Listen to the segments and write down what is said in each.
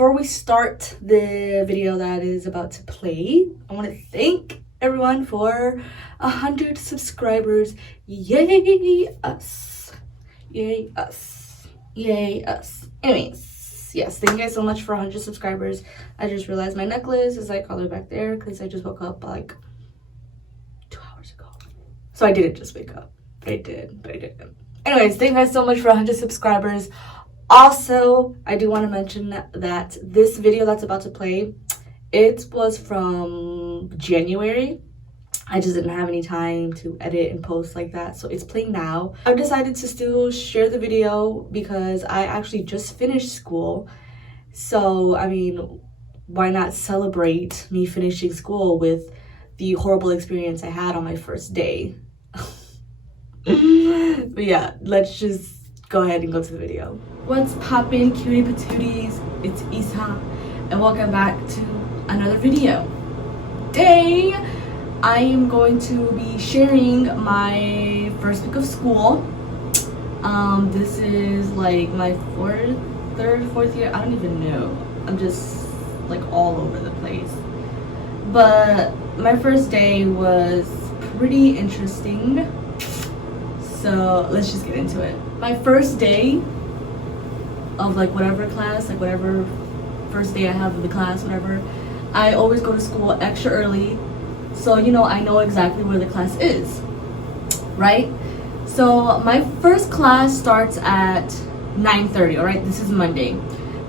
Before we start the video that is about to play, I want to thank everyone for 100 subscribers. Yay us. Yay us. Yay us. Anyways, yes, thank you guys so much for 100 subscribers. I just realized my necklace is like all the way back there because I just woke up like 2 hours ago. So I didn't just wake up. I did, but I didn't. Anyways, thank you guys so much for 100 subscribers. Also, I do want to mention that this video that's about to play, it was from January. I just didn't have any time to edit and post like that, so it's playing now. I've decided to still share the video because I actually just finished school. So, I mean, why not celebrate me finishing school with the horrible experience I had on my first day? But yeah, let's just go ahead and go to the video. What's poppin', cutie patooties? It's Isa, and welcome back to another video. Today, I am going to be sharing my first week of school. This is like my fourth year. I don't even know. I'm just like all over the place. But my first day was pretty interesting. So let's just get into it. My first day of like whatever class, like whatever first day I have of the class, whatever, I always go to school extra early. So, you know, I know exactly where the class is, right? So my first class starts at 9:30, all right? This is Monday.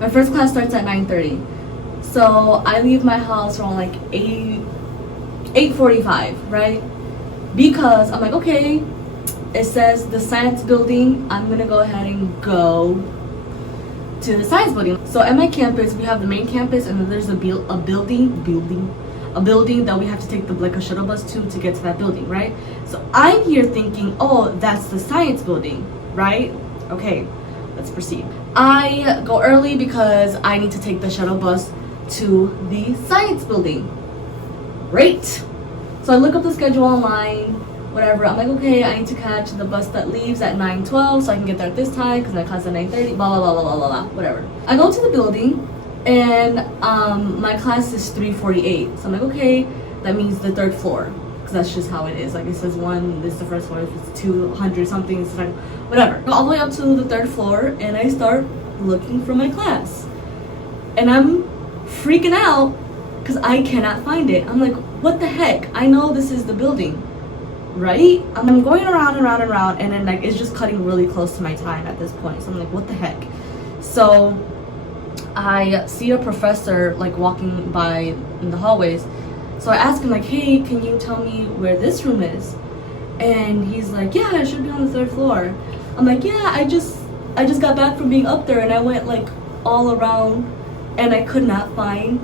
My first class starts at 9:30. So I leave my house around like 8:45, right? Because I'm like, okay, it says the science building. I'm gonna go ahead and go to the science building. So at my campus, we have the main campus, and then there's a building that we have to take like a shuttle bus to get to that building, right? So I'm here thinking, oh, that's the science building, right? Okay, let's proceed. I go early because I need to take the shuttle bus to the science building. Great. So I look up the schedule online, whatever. I'm like, okay, I need to catch the bus that leaves at 9:12 so I can get there at this time because my class at 9:30, blah, blah, blah, blah, blah, blah, whatever. I go to the building, and my class is 3:48. So I'm like, okay, that means the third floor, because that's just how it is. Like, it says one, this is the first floor, if it's 200 something, it's like, whatever. Go all the way up to the third floor, and I start looking for my class. And I'm freaking out because I cannot find it. I'm like, what the heck? I know this is the building, right? I'm going around and around and around, and then like it's just cutting really close to my time at this point. So I'm like, what the heck? So I see a professor like walking by in the hallways. So I ask him like, hey, can you tell me where this room is? And he's like, yeah, it should be on the third floor. I'm like, yeah, I just got back from being up there, and I went like all around and I could not find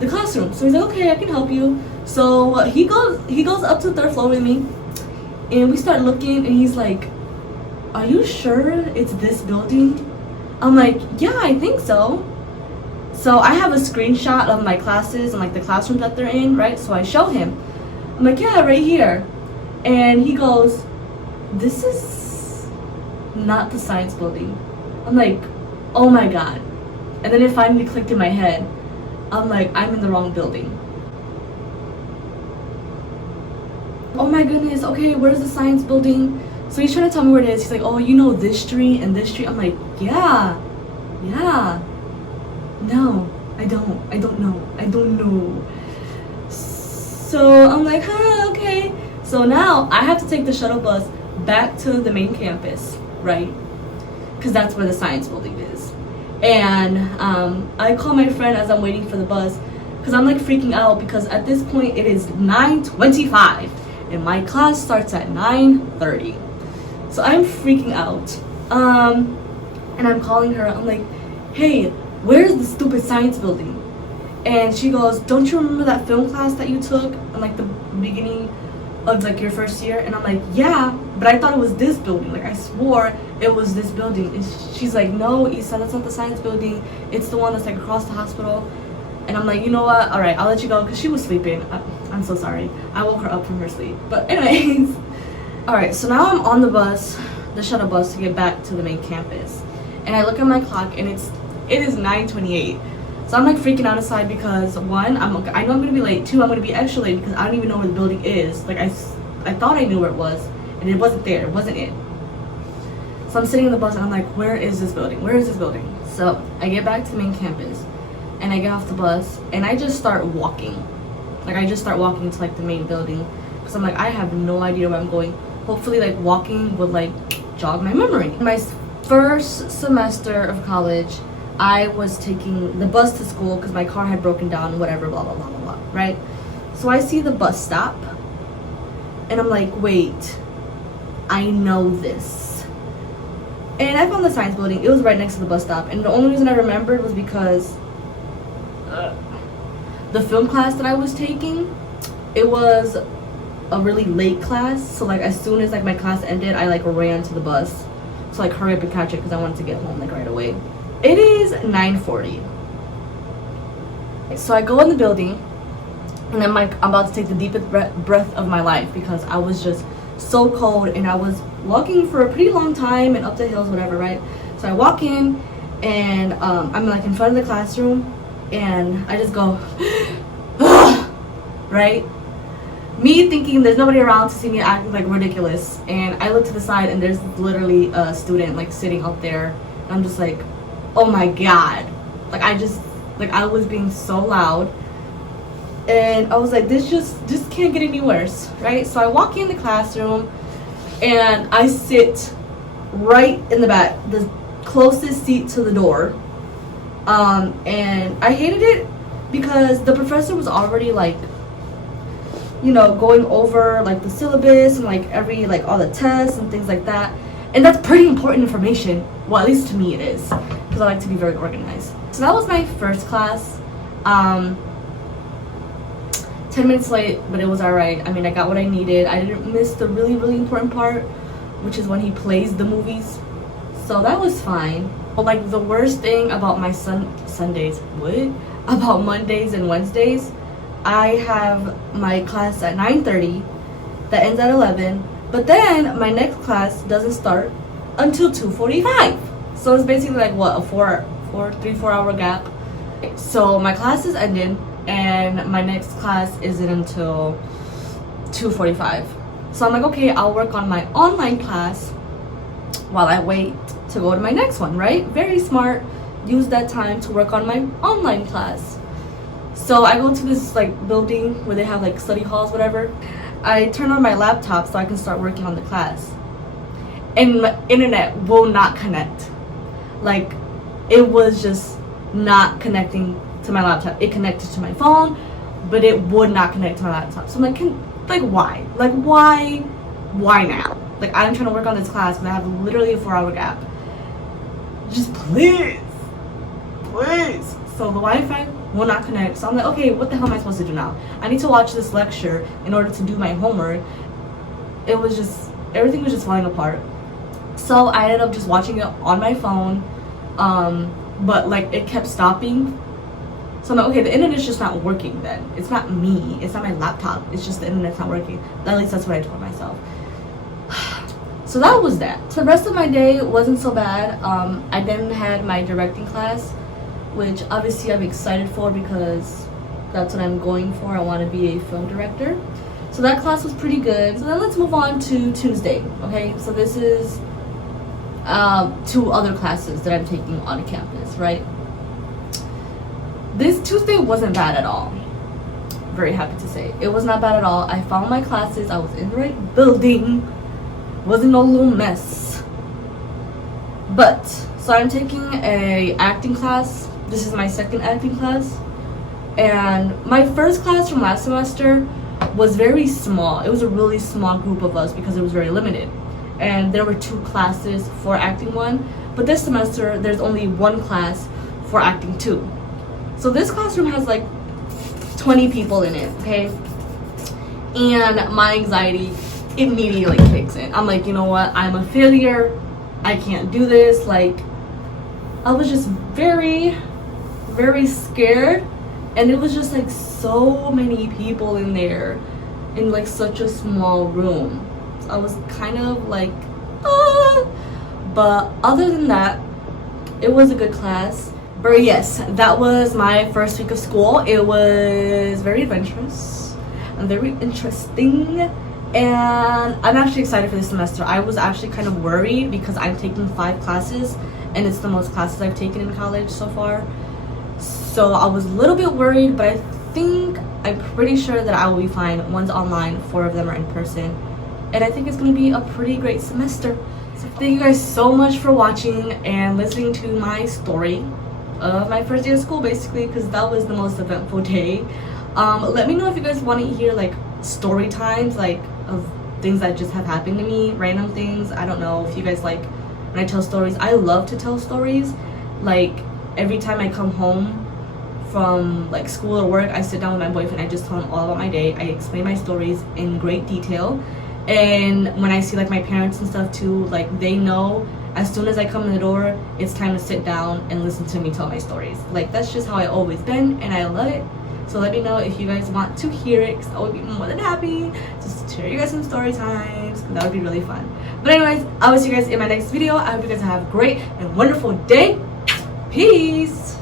the classroom. So he's like, okay, I can help you. So he goes up to the third floor with me, and we start looking, and he's like, are you sure it's this building? I'm like, yeah, I think so. So I have a screenshot of my classes and like the classrooms that they're in, right? So I show him. I'm like, yeah, right here. And he goes, this is not the science building. I'm like, oh my God. And then it finally clicked in my head. I'm like, I'm in the wrong building. Oh my goodness, okay, where's the science building? So he's trying to tell me where it is. He's like, oh, you know this street and this street? I'm like, yeah. No, I don't know. So I'm like, huh, okay. So now I have to take the shuttle bus back to the main campus, right? Because that's where the science building is. And I call my friend as I'm waiting for the bus, because I'm like freaking out, because at this point it is 9:25 and my class starts at 9:30. So I'm freaking out. And I'm calling her. I'm like, hey, where's the stupid science building? And she goes, don't you remember that film class that you took in like the beginning of like your first year? And I'm like, yeah, but I thought it was this building. Like I swore it was this building. And she's like, no, Isa, that's not the science building. It's the one that's like across the hospital. And I'm like, you know what? All right, I'll let you go, because she was sleeping. I'm so sorry. I woke her up from her sleep. But anyways, all right, so now I'm on the bus, the shuttle bus, to get back to the main campus. And I look at my clock, and it is 9:28. So I'm like freaking out inside because one, I know I'm gonna be late. Two, I'm gonna be extra late because I don't even know where the building is. Like I thought I knew where it was, and it wasn't there. It wasn't it. So I'm sitting in the bus and I'm like, where is this building? Where is this building? So I get back to the main campus, and I get off the bus, and I just start walking. Like I just start walking to like the main building because I'm like, I have no idea where I'm going. Hopefully, like walking would like jog my memory. My first semester of college, I was taking the bus to school because my car had broken down, whatever, blah, blah, blah, blah, blah, right? So I see the bus stop, and I'm like, wait, I know this. And I found the science building. It was right next to the bus stop, and the only reason I remembered was because the film class that I was taking, it was a really late class. So like as soon as like my class ended, I like ran to the bus to like hurry up and catch it because I wanted to get home like right away. It is 9:40. So I go in the building, and I'm like, I'm about to take the deepest breath of my life because I was just so cold, and I was walking for a pretty long time and up the hills, whatever, right? So I walk in, and I'm like in front of the classroom, and I just go, right? Me thinking there's nobody around to see me acting like ridiculous, and I look to the side, and there's literally a student like sitting out there, and I'm just like, oh my god. Like I was being so loud, and I was like, this can't get any worse, right? So I walk in the classroom, and I sit right in the back, the closest seat to the door, and I hated it because the professor was already like, you know, going over like the syllabus and like all the tests and things like that, and that's pretty important information. Well, at least to me it is, because I like to be very organized. So that was my first class. 10 minutes late, but it was alright. I mean, I got what I needed. I didn't miss the really, really important part, which is when he plays the movies. So that was fine. But like the worst thing about my Sundays, what? About Mondays and Wednesdays, I have my class at 9:30 that ends at 11, but then my next class doesn't start until 2:45. So it's basically like what, a 3-4 hour gap. So my class is ending, and my next class isn't until 2:45. So I'm like, okay, I'll work on my online class while I wait to go to my next one, right? Very smart. Use that time to work on my online class. So I go to this like building where they have like study halls, whatever. I turn on my laptop so I can start working on the class, and my internet will not connect. Like, it was just not connecting to my laptop. It connected to my phone, but it would not connect to my laptop. So I'm like, why? Like, why now? Like, I'm trying to work on this class and I have literally a 4-hour gap. Just please. So the Wi-Fi will not connect. So I'm like, okay, what the hell am I supposed to do now? I need to watch this lecture in order to do my homework. It was just, everything was just falling apart. So I ended up just watching it on my phone, but like it kept stopping. So I'm like, okay, the internet's just not working then. It's not me, it's not my laptop, it's just the internet's not working. At least that's what I told myself. So that was that. So the rest of my day wasn't so bad. I then had my directing class, which obviously I'm excited for because that's what I'm going for. I want to be a film director. So that class was pretty good. So then let's move on to Tuesday, okay? So this is 2 other classes that I'm taking on campus, right? This Tuesday wasn't bad at all. Very happy to say. It was not bad at all. I found my classes. I was in the right building. Wasn't no little mess. But, so I'm taking a acting class. This is my second acting class. And my first class from last semester was very small. It was a really small group of us because it was very limited. And there were 2 classes for acting 1. But this semester, there's only 1 class for acting 2. So this classroom has like 20 people in it, okay? And my anxiety immediately kicks in. I'm like, you know what? I'm a failure. I can't do this. Like, I was just very, very scared. And it was just like so many people in there in like such a small room. So I was kind of like, ah. But other than that, it was a good class. But yes, that was my first week of school. It was very adventurous and very interesting, and I'm actually excited for this semester. I was actually kind of worried because I'm taking 5 classes and it's the most classes I've taken in college so far. So I was a little bit worried, but I'm pretty sure that I will be fine. One's online, 4 of them are in person, and I think it's going to be a pretty great semester. So thank you guys so much for watching and listening to my story of my first day of school, basically, because that was the most eventful day. Let me know if you guys want to hear like story times, like of things that just have happened to me, random things. I don't know if you guys like when I tell stories. I love to tell stories. Like every time I come home from like school or work, I sit down with my boyfriend. I just tell him all about my day. I explain my stories in great detail, and when I see like my parents and stuff too, like they know as soon as I come in the door, it's time to sit down and listen to me tell my stories. Like that's just how I always been, and I love it. So let me know if you guys want to hear it, because I would be more than happy just to share you guys some story times. That would be really fun. But anyways, I will see you guys in my next video. I hope you guys have a great and wonderful day. Peace.